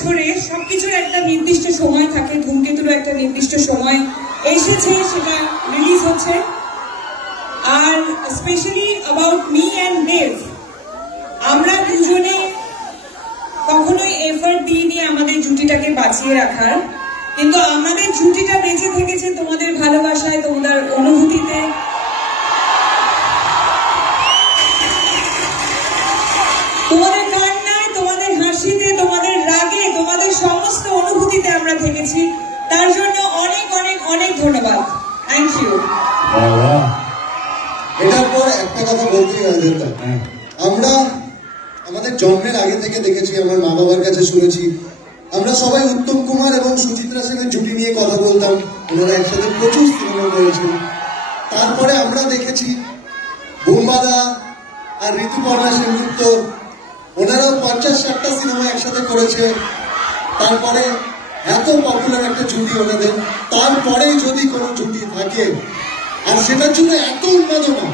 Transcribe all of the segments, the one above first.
বছরে সবকিছুর একটা নির্দিষ্ট সময় থাকে, ধূমকেতুরও একটা নির্দিষ্ট সময় এসেছে, সেটা রিলিজ হচ্ছে। আর specially about me and Dev আমরা দুজনে কখনোই এফার্ট দিইনি আমাদের জুটিটাকে বাঁচিয়ে রাখার, কিন্তু আমাদের জুটিটা বেঁচে থেকেছে তোমাদের ভালোবাসায়, তোমাদের ধন্যবাদ থ্যাংক ইউ বাবা এটার পর একটা কথা বলতেই হয়। হ্যাঁ। আমরা আমাদের জন্মের আগে থেকে দেখেছি আমার মা বাবার কাছে শুনেছি। আমরা সবাই উত্তম কুমার এবং সুচিত্রা সেনের জুটি নিয়ে কথা বলতাম। ওনারা একসাথে প্রচুর সিনেমা করেছেন। তারপরে আমরা দেখেছি বোম্বাদা আর ঋতুপর্ণা সেনগুপ্ত ওনারাও পঞ্চাশ ষাটটা সিনেমা একসাথে করেছে। তারপরে এত পপুলার একটা জুটি ওনাদের তারপরে যদি কোনো জুটি থাকে আর সেটার জন্য এত উন্মাদনা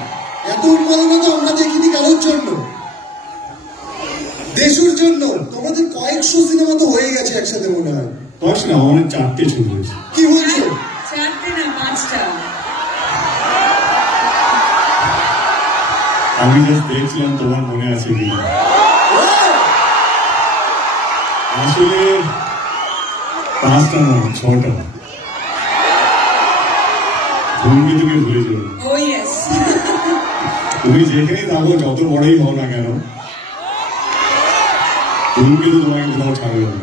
এত উন্মাদনা তো আমরা দেখিনি কারোর জন্য। দেশুর জন্য তোমাদের কয়েকশো সিনেমা তো হয়ে গেছে একসাথে মনে হয়। দশ না অনেক চারটে ছবি হয়েছে। কি হয়েছে? চারটে না পাঁচটা। আমি জাস্ট দেখছিলাম তোমার মনে আছে কি আসলে পাঁচটা না ছটা। তুমি তুমি ভুলে যাব তুমি যেখানেই থাকো যত বড়ই হও না কেন তুমি কিন্তু তোমাকে কোথাও ছাড়বে না।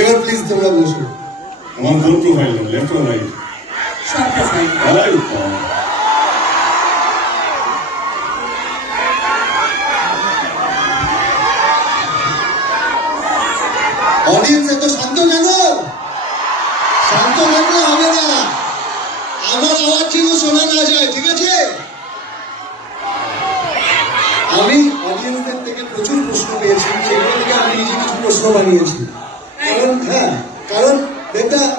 এবার প্লিজ তোমরা বসো। আমার কোন প্রোফাইল লেফট অর রাইট সব প্রোফাইল রাইট অডিয়েন্স এত শান্ত কেন শান্ত থাকলে হবে না। আমার আওয়াজ যেন শোনা না যায়, ঠিক আছে? আমি অডিয়েন্সদের থেকে প্রচুর প্রশ্ন পেয়েছি, সেগুলো থেকে আমি নিজে কিছু প্রশ্ন বানিয়েছি। কারণ হ্যাঁ কারণ তোমার